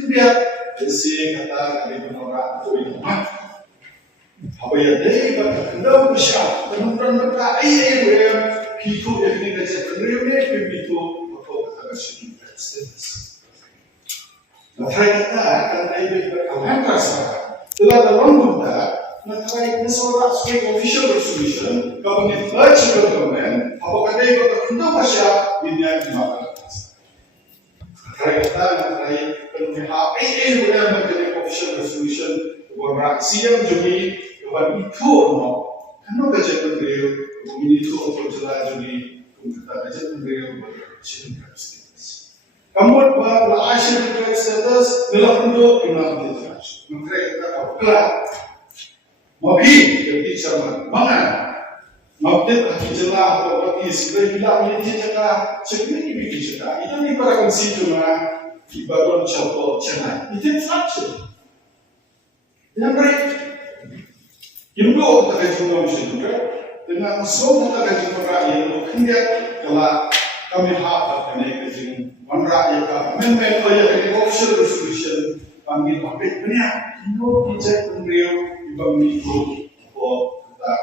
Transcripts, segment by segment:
Kemudian isi kata dari menolak itu rumah. Apa yang dia berkendak besar, teman-teman mereka yang itu yang ini kerja beliau itu apa kata kasih presiden. Mereka kata dia berkawan kerasa. Telah dalam benda, mereka ini seorang sebagai official resolution, government large government, apa kata dia berkendak besar ini yang dimakan. Mereka penuhi hak ini boleh menjadi official resolution orang siang jadi orang itu karena kerja beliau ini itu untuk jelas jadi kita kerja beliau bercerita status. Kemudian pada akhir kerja status dalam bentuk imam kita. Mereka berkelah mobil jadi sama mana mobil lagi jelas atau sebagai bilang ini cakap sebenarnya begini cakap itu ni pada kondisi cuma ibarat contoh Chennai itu sahaja. Yang baik, Indo kita juga mesti juga dengan semua kita juga yang mungkin kalau kami harap kami kerja mana ya kami memang yang official resolution kami pakai banyak Indo kita beliau kami itu kita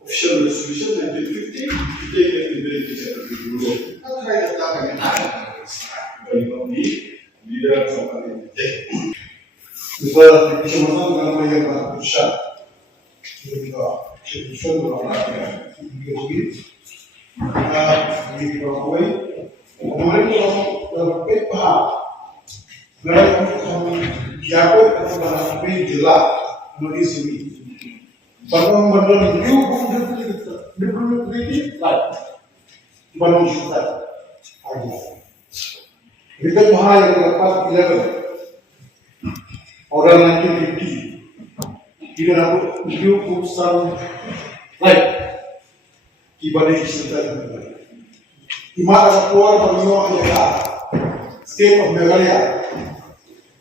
official resolution 1950 kita yang kerja dulu. Kalau kita kami dari kami leader soal ini. Kita bersama dengan yang berusaha juga berusaha berolahraga juga di bawah mereka berpikir paham mereka kami jago atau bahasa jelas menulis ini bahkan benar itu belum sedikit lagi belum sudah ada kita bahaya lepas 11 orang 1950 tidak dapat hidup some life dibanding kita. Imara keluar dari Meghalaya, state of Meghalaya,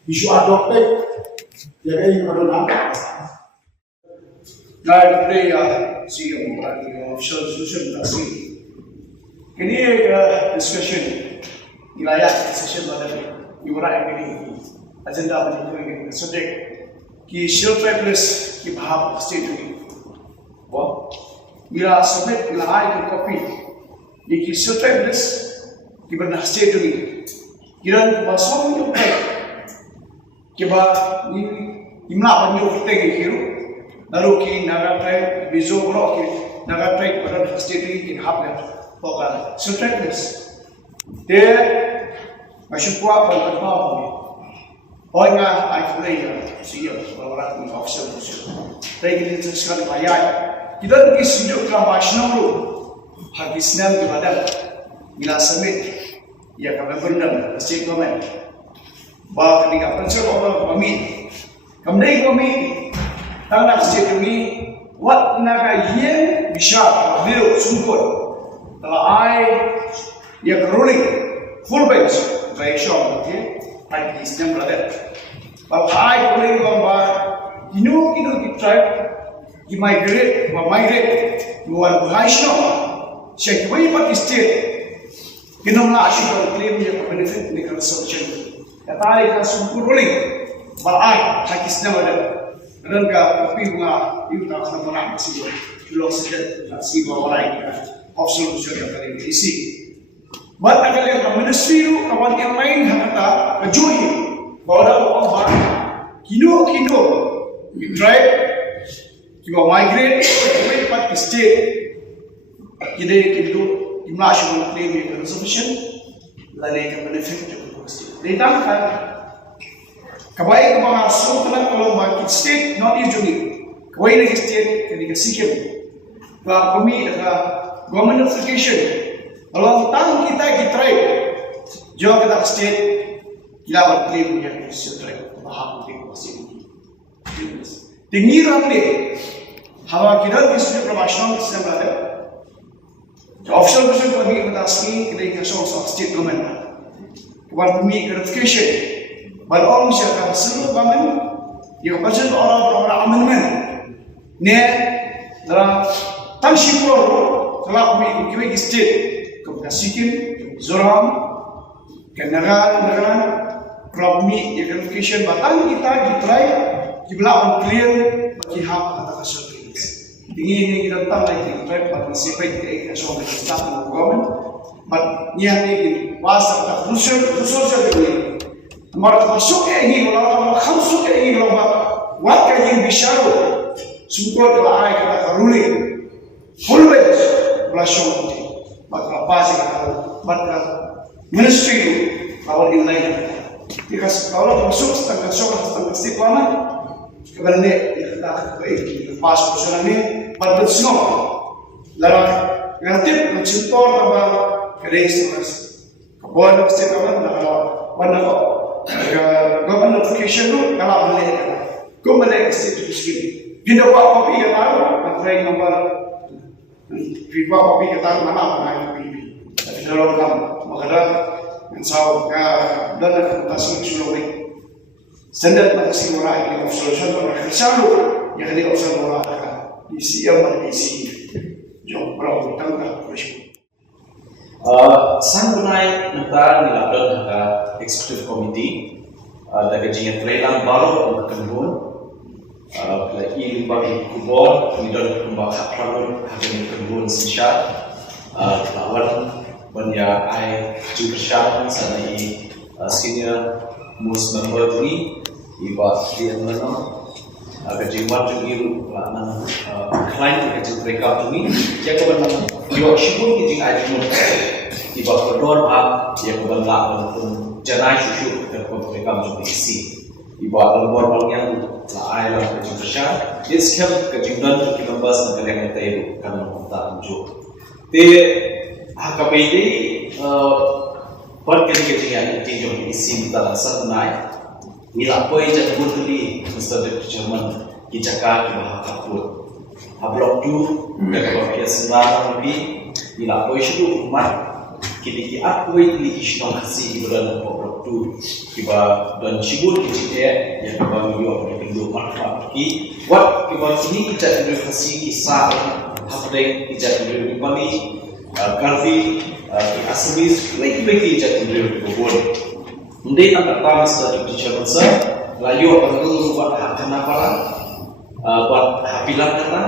isu adopted yang ini pada nama. Nah, today see official resolution see. Ini discussion wilayah session pada Imara ini. Agenda menjadi subjek ki shelterless ki bahap state ini. Wah, bila subjek bila ai kopi, ki shelterless ki benda state ini. Kira basong yo kai. Kiba ni imla banyo tegi kiru. Lalu ki naga tribe bizo bro ki naga tribe pada state ini ki hapnya. Pokok shelterless. Dia masuk kuat pada apa? Orang ai play siap orang officer musuh. Tapi kita sekali bayar. Kita pergi sujud ke nasional lu. Habis nam di badan. Bila summit, ya kami berdam state government. Bah ketika pencet orang kami, kami tangan state ini, wat naga yen bisa video sungkut. Kalau ai ya rolling full bench, baik shot, okay. I is them brother. But I believe you tribe, you migrate, you are national. Check way but state. You know not should claim your benefit in the solution. That I can some ruling. But I is never there. Dan ka tapi bunga itu tak sama nak sih. Kalau sedang sih bawa lagi. Option yang kali ini isi. Buat agar yang ministry itu kawan yang lain kata kejuhi bahwa orang kino drive kita migrate ke tempat state kita itu national claim yang sufficient lalu yang benefit untuk state. Ditambahkan kebaik mga sultan kalau market state not usually kebaik dari state ketika sikit kami ada government application. Kalau tang kita try, jauh kita state, kita berklaim yang bisa try, bahag kita masih. Tinggi ramai, hawa kita bisa profesional sistem ada. Official person kami kita sini kita ingin show state government. Kepada kami verification, baru orang siapa seluruh government, yang berjaya orang amendment, ne dalam tang sipur, kalau kami state. Sikkim, Zoram, Kenaran, Problem identification batang kita ditry jumlah clear bagi hak kata surveillance. Ini kita tahu lagi try participate ke action of staff and government, but ni ini was the crucial ini. Mara masuk ini kalau masuk ini kalau what can you be shallow? Support la ai kata ruling always belasan ini. Maka pasti kata ministry kalau inline. Because kalau masuk setengah stik mana, kemudian dia kata baik pas persoalan ini, pada semua, lalu nanti mencintor apa kerjaan, kebuat stik apa, mana government application tu kalau boleh stik itu sendiri. Bila buat kopi kita tahu, antara nombor, bila kopi kita tahu mana kopi. Tapi kalau kamu mengajar Sao ka dan tasik sulaway standard na kasi mura ini solution para salo ya kali option mura ka isi yang isi jom pro tangga fresh sangunai nata nilapdan ka executive committee daga jinga trailang baro ang kanbun lagi bagi kubor nidon kumbak hapramun hakin kanbun sinsya lawan Banya I juga syarat sana senior most member ni iba dia mana agak jimat juga iru mana client kerja mereka tu ni dia kau mana yo shibun kita aja iba kedor dia kau mana pun janai susu kau mereka juga isi iba lembor yang la ai la kerja syarat dia sekarang kerja dan kita bahas nak kalian tahu kan tak tunjuk HKPD perkara-kerjaan yang isi dalam satu naik nilai poin jatuh berdiri Mr. Chairman Kijaka Kibah Kapur Blok 2 dan Kapur Sembilan lebih nilai poin itu umat kini apa yang diisytiharkan kasih di dalam Blok 2 Kibah dan Shibur Kijaka yang kembali di pintu markah ki buat Kibah ini kita kasih kisah apa yang kita kembali Garfi Asmis lagi jatuh dari kubur. Mungkin tak tahu Mr. Chairman sir, lalu apa itu buat kenapa lah, buat hapilan kata,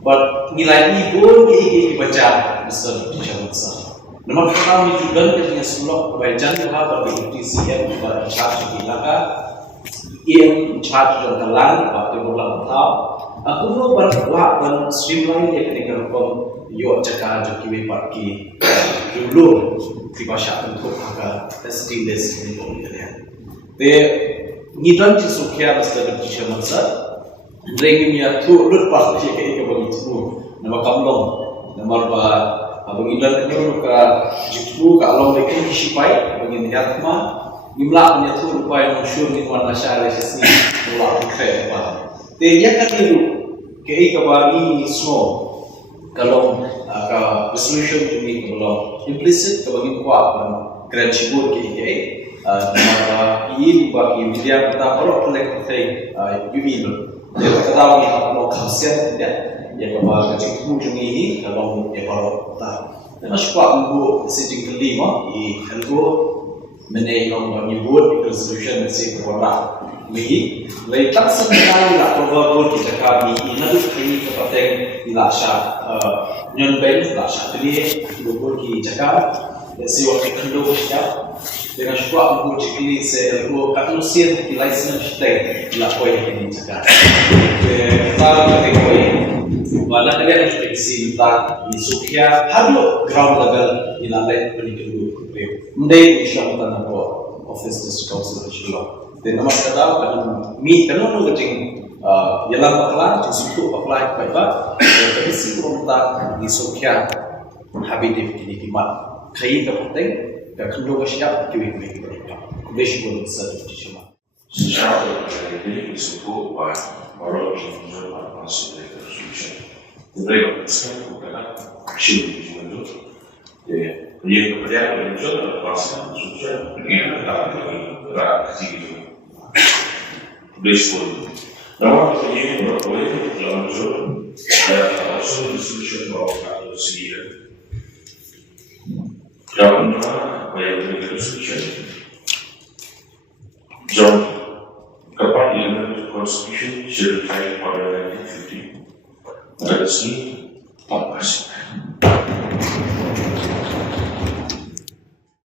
buat nilai ibu kita baca Mr. Chairman sir. Nama pertama itu dan dengan sulok kebajikan kita bagi TCM juga charge kita kan, yang charge dan telan waktu bulan tahu. Aku mau berbuat dan streamline dia ketika kau yo cakap joki parki dulu di bahasa untuk agak stimulus ini boleh. Te ngidan cisukia Mr. Chairman sir, regimnya tu lut parti ke begitu. Nama kamlong, nama abang ngidan itu ke jitu kalau mereka disipai bagi niatma, jumlah punya tu lupa yang muncul di mana syariah sini mulai berkait apa. Te dia kan itu ke kabari semua. Kalau resolution ini kalau implicit kalau kuat grand shibur kita nama ini bagi media kita perlu pelak kita ini dia kata ni kalau konsep dia yang kalau kita ini kalau dia perlu kita dan sesuatu untuk sejeng kelima ini kalau mengenai menyebut resolution mesti berwarna Mihi, letak sebenarnya nak probable kita kami ini ini kepada dilasah nyonbeng dilasah jadi probable kita cakap siapa kendo kita dengan sebuah buku ini saya katusian di license kita dilakoi ini cakap kita kategori mana kalian harus isi tentang isukia hadu ground level dilalai pendidikan dulu mending isyarat tanah office district council insyaallah. Dan nama kita tahu kan mi kalau nak jeng jalan baklan jisutu apply apa tapi si pemerintah di Sokia habis di kimat kai penting dan kedua siap kiwi mereka besi pun sertifikat cuma secara ini disuruh buat baru menunjuk masuk dari resolution mereka sekarang bukan action itu jadi yang kemudian menunjuk masuk resolution ini adalah kecil Baseball. Now, the game of the way, also the solution of the year. Now, we have the solution. John, keempat Elementary Constitution Schedule 5 pada 1950 mengadasi 14.